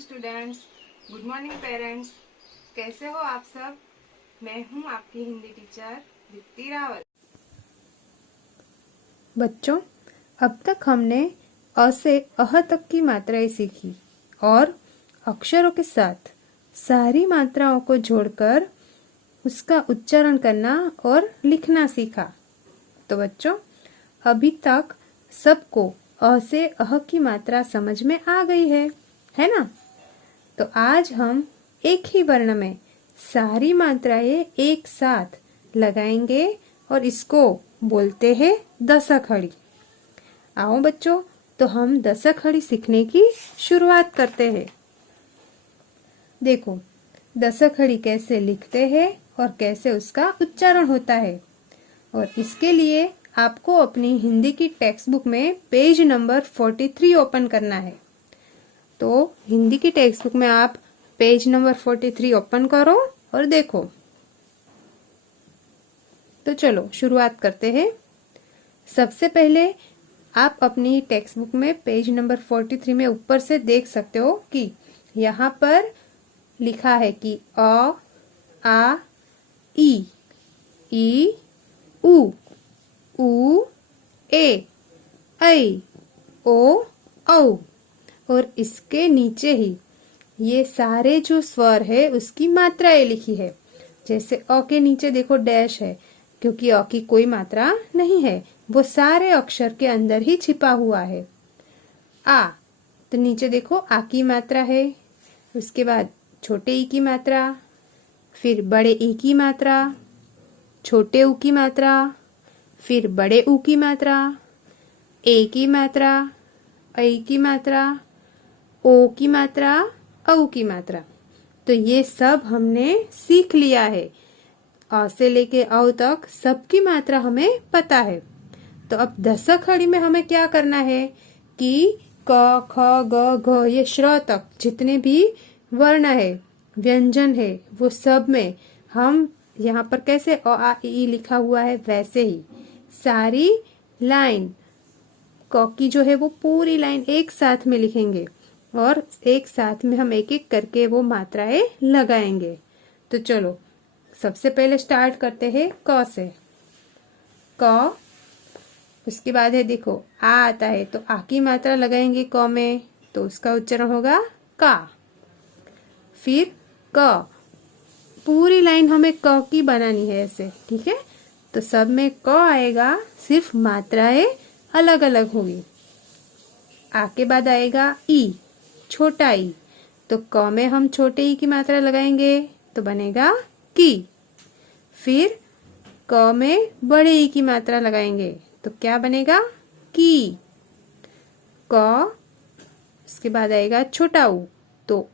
Students, good morning parents. कैसे हो आप सब? मैं हूं आपकी हिंदी टीचर दीप्ति रावल। बच्चों, अब तक हमने अ से अह तक की मात्राएं सीखी और अक्षरों के साथ सारी मात्राओं को जोड़कर उसका उच्चारण करना और लिखना सीखा। तो बच्चों, अभी तक सबको अ से अह की मात्रा समझ में आ गई है ना? तो आज हम एक ही वर्ण में सारी मात्राएं एक साथ लगाएंगे और इसको बोलते हैं दशकड़ी। आओ बच्चों, तो हम दशकड़ी सीखने की शुरुआत करते हैं। देखो, दशकड़ी कैसे लिखते हैं और कैसे उसका उच्चारण होता है। और इसके लिए आपको अपनी हिंदी की टेक्स्ट बुक में पेज नंबर 43 ओपन करना है। तो हिंदी की टेक्स्ट बुक में आप पेज नंबर 43 ओपन करो और देखो। तो चलो शुरुआत करते हैं। सबसे पहले आप अपनी टेक्स्ट बुक में पेज नंबर 43 में ऊपर से देख सकते हो कि यहाँ पर लिखा है कि अ, आ, ई, उ, ए, ऐ, ओ, औ। और इसके नीचे ही ये सारे जो स्वर है उसकी मात्राएं लिखी है। जैसे अ के नीचे देखो डैश है, क्योंकि अ की कोई मात्रा नहीं है, वो सारे अक्षर के अंदर ही छिपा हुआ है। आ, तो नीचे देखो आ की मात्रा है, उसके बाद छोटे ई की मात्रा, फिर बड़े ई की मात्रा, छोटे ऊ की मात्रा, फिर बड़े ऊ की मात्रा, ए की मात्रा, ऐ की मात्रा, ओ की मात्रा, औ की मात्रा। तो ये सब हमने सीख लिया है। अ से लेके औ तक सबकी मात्रा हमें पता है। तो अब दशकड़ी में हमें क्या करना है कि क, ख, ग, घ ये श्र तक जितने भी वर्ण है, व्यंजन है, वो सब में हम यहाँ पर कैसे अ, आ, ई लिखा हुआ है वैसे ही सारी लाइन क की जो है वो पूरी लाइन एक साथ में लिखेंगे और एक साथ में हम एक एक करके वो मात्राएं लगाएंगे। तो चलो सबसे पहले स्टार्ट करते हैं क से। क, उसके बाद है देखो आ आता है, तो आ की मात्रा लगाएंगे क में, तो उसका उच्चारण होगा का। फिर क, पूरी लाइन हमें क की बनानी है ऐसे, ठीक है? तो सब में क आएगा, सिर्फ मात्राएं अलग अलग होगी। आ के बाद आएगा ई, छोटा ई, तो क में हम छोटे ई की मात्रा लगाएंगे तो बनेगा की। फिर क में बड़े ई की मात्रा लगाएंगे तो क्या बनेगा की। क, उसके बाद आएगा छोटा ऊ, तो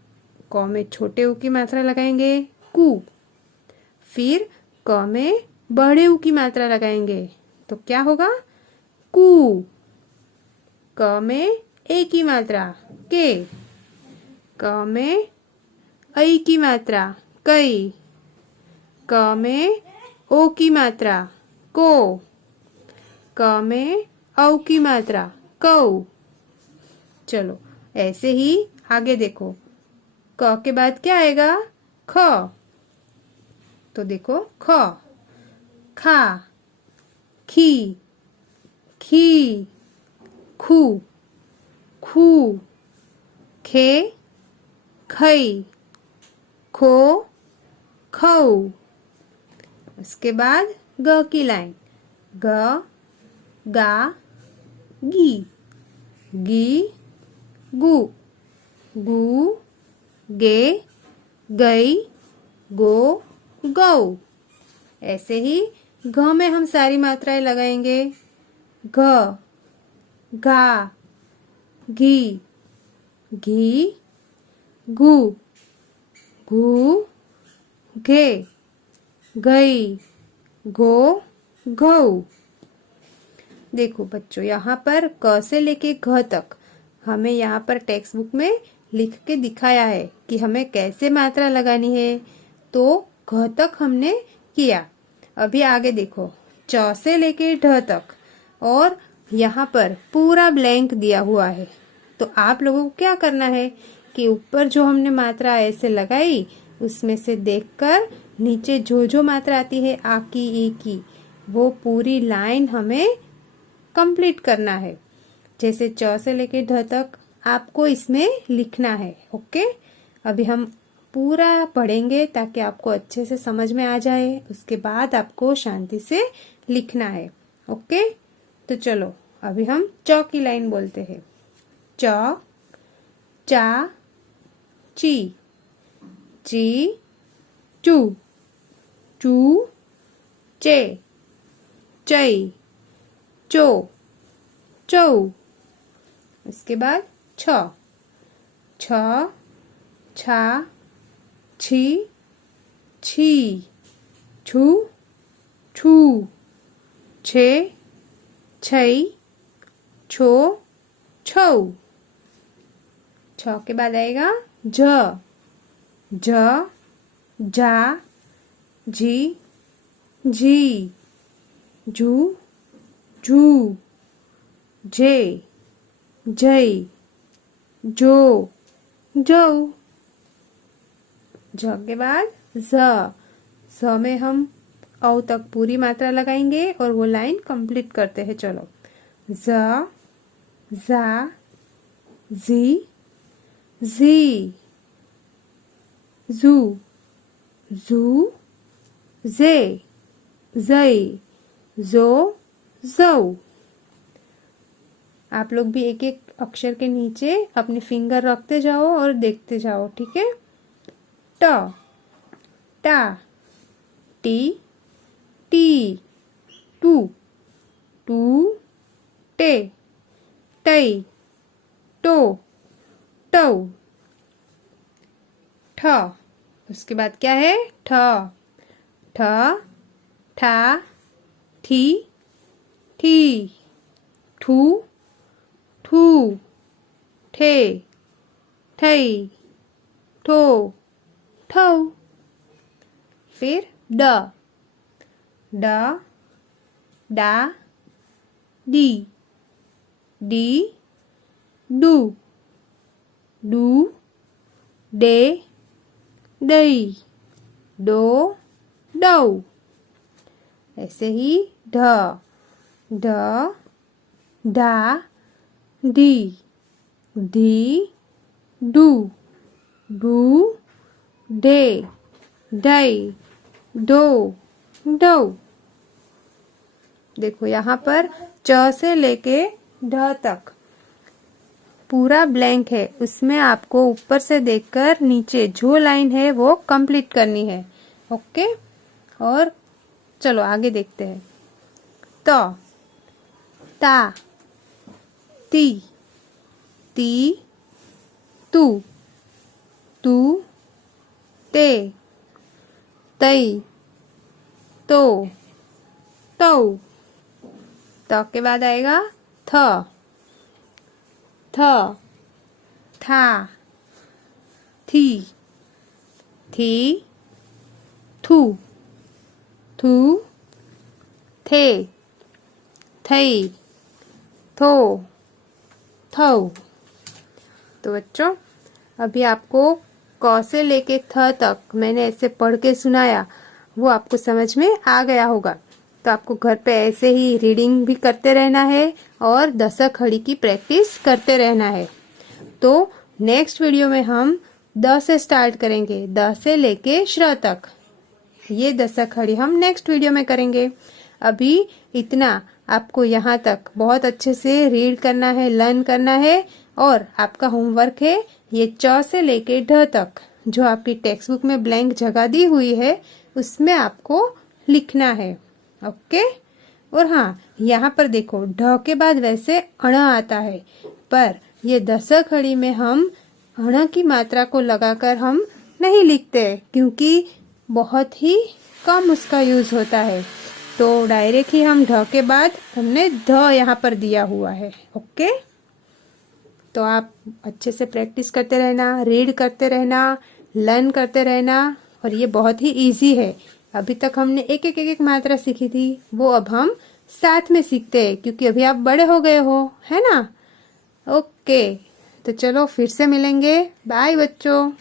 क में छोटे ऊ की मात्रा लगाएंगे कु। फिर क में बड़े ऊ की मात्रा लगाएंगे तो क्या होगा कु। क में ए की मात्रा के, क में ऐ की मात्रा कई, क में ओ की मात्रा को, क में औ की मात्रा कौ। चलो ऐसे ही आगे देखो। क के बाद क्या आएगा ख, तो देखो ख, खा, खी, खी, खू, खू, खे, खई, खो, खौ। उसके बाद ग की लाइन, ग, गा, गी, गी, गु, गु, गे, गई, गो, गौ। ऐसे ही घ में हम सारी मात्राएं लगाएंगे। घ, घा, घी, घी, घू, घू, घे, गई, गो, गौ। देखो बच्चों, यहाँ पर क से लेके घ तक हमें यहाँ पर टेक्स्ट बुक में लिख के दिखाया है कि हमें कैसे मात्रा लगानी है। तो घ तक हमने किया। अभी आगे देखो, च से लेके ढ तक, और यहाँ पर पूरा ब्लैंक दिया हुआ है। तो आप लोगों को क्या करना है कि ऊपर जो हमने मात्रा ऐसे लगाई उसमें से देखकर नीचे जो जो मात्रा आती है आ की ई की, वो पूरी लाइन हमें कंप्लीट करना है। जैसे च से लेके ढ तक आपको इसमें लिखना है। ओके, अभी हम पूरा पढ़ेंगे ताकि आपको अच्छे से समझ में आ जाए, उसके बाद आपको शांति से लिखना है। ओके, तो चलो अभी हम च की लाइन बोलते हैं। च, चा, ची, ची, चू, चू, चे, चई, चो, चौ। इसके बाद छ, छ, छा, छी, छी, छू, छू, छे, छई, छो, छौ। छ के बाद आएगा झ, झ, झा, झी, झी, झू, झू, झे, झई, जो, जौ। झ के बाद ज में हम औ तक पूरी मात्रा लगाएंगे और वो लाइन कंप्लीट करते हैं। चलो, ज, जा, जी, जी, जू, जू, जे, जई, जो, जौ। आप लोग भी एक एक अक्षर के नीचे अपनी फिंगर रखते जाओ और देखते जाओ, ठीक है। ट, टा, टी, टी, टू, टू, टे, टई, टो, टौ। ठ, उसके बाद क्या है? ठ, ठ, ठा, ठी, ठी, ठू, ठू, ठे, ठई, ठो, ठौ। फिर ड, ड, डा, डी, डी, डू, डू, डे, डई, डो, डौ। ऐसे ही ढ, ढ, ढा, डी, धी, डू, डू, डे, डई, डो, डौ। देखो यहाँ पर च से लेके ढ तक पूरा ब्लैंक है, उसमें आपको ऊपर से देखकर नीचे जो लाइन है वो कंप्लीट करनी है। ओके, और चलो आगे देखते हैं। त, ता, ती, ती, तू, तू, ते, तई, तो, तौ। त के बाद आएगा थ, थ, था, थी, थी, थू, थू, थे, थई, थो, थौ। तो बच्चों, अभी आपको क से लेके थ तक मैंने ऐसे पढ़ के सुनाया, वो आपको समझ में आ गया होगा। तो आपको घर पे ऐसे ही रीडिंग भी करते रहना है और दशक खड़ी की प्रैक्टिस करते रहना है। तो नेक्स्ट वीडियो में हम द से स्टार्ट करेंगे, द से लेके श्र तक। ये दशक खड़ी हम नेक्स्ट वीडियो में करेंगे। अभी इतना आपको यहाँ तक बहुत अच्छे से रीड करना है, लर्न करना है, और आपका होमवर्क है ये च से लेके ढ तक जो आपकी टेक्स्ट बुक में ब्लैंक जगह दी हुई है उसमें आपको लिखना है। ओके, और हाँ, यहाँ पर देखो ढ के बाद वैसे अण आता है, पर ये दशक खड़ी में हम अण की मात्रा को लगाकर हम नहीं लिखते क्योंकि बहुत ही कम उसका यूज होता है। तो डायरेक्ट ही हम ढ के बाद हमने ध यहाँ पर दिया हुआ है। ओके, तो आप अच्छे से प्रैक्टिस करते रहना, रीड करते रहना, लर्न करते रहना, और ये बहुत ही इजी है। अभी तक हमने एक एक मात्रा सीखी थी, वो अब हम साथ में सीखते हैं क्योंकि अभी आप बड़े हो गए हो, है ना। ओके, तो चलो फिर से मिलेंगे। बाय बच्चों।